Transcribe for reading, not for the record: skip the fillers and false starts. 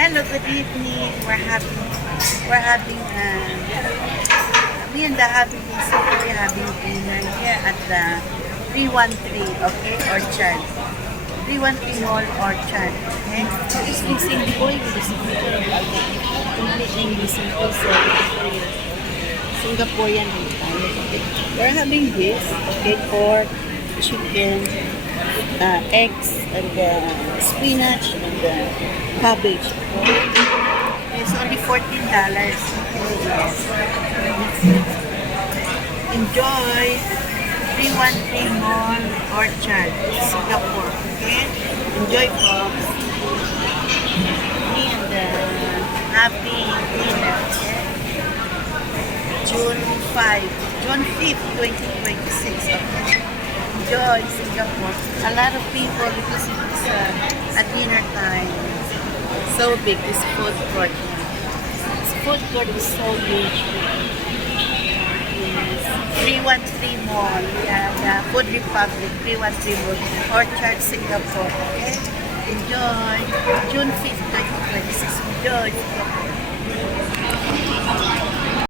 Hello, good evening. Me and the hubby we're having dinner here at the 313, okay, Orchard. 313 Mall Orchard, okay? This is in boy with the signature of complete English simple Singaporean tayo, okay? We're having this, okay, pork, chicken, eggs, and spinach, and cabbage. It's only $14. Okay, yes. Enjoy 313 Mall Orchard, Singapore. Okay? Enjoy, folks. Me and the happy dinner. Okay? June 5th, 2026. Okay? Enjoy Singapore. A lot of people because it's at dinner time. So big, this food court. This food court is so huge. Yes. 313 Mall. Yeah, Food Republic, 313 Mall, Orchard, Singapore. Okay? Enjoy. June 5th, 2026. Enjoy Singapore.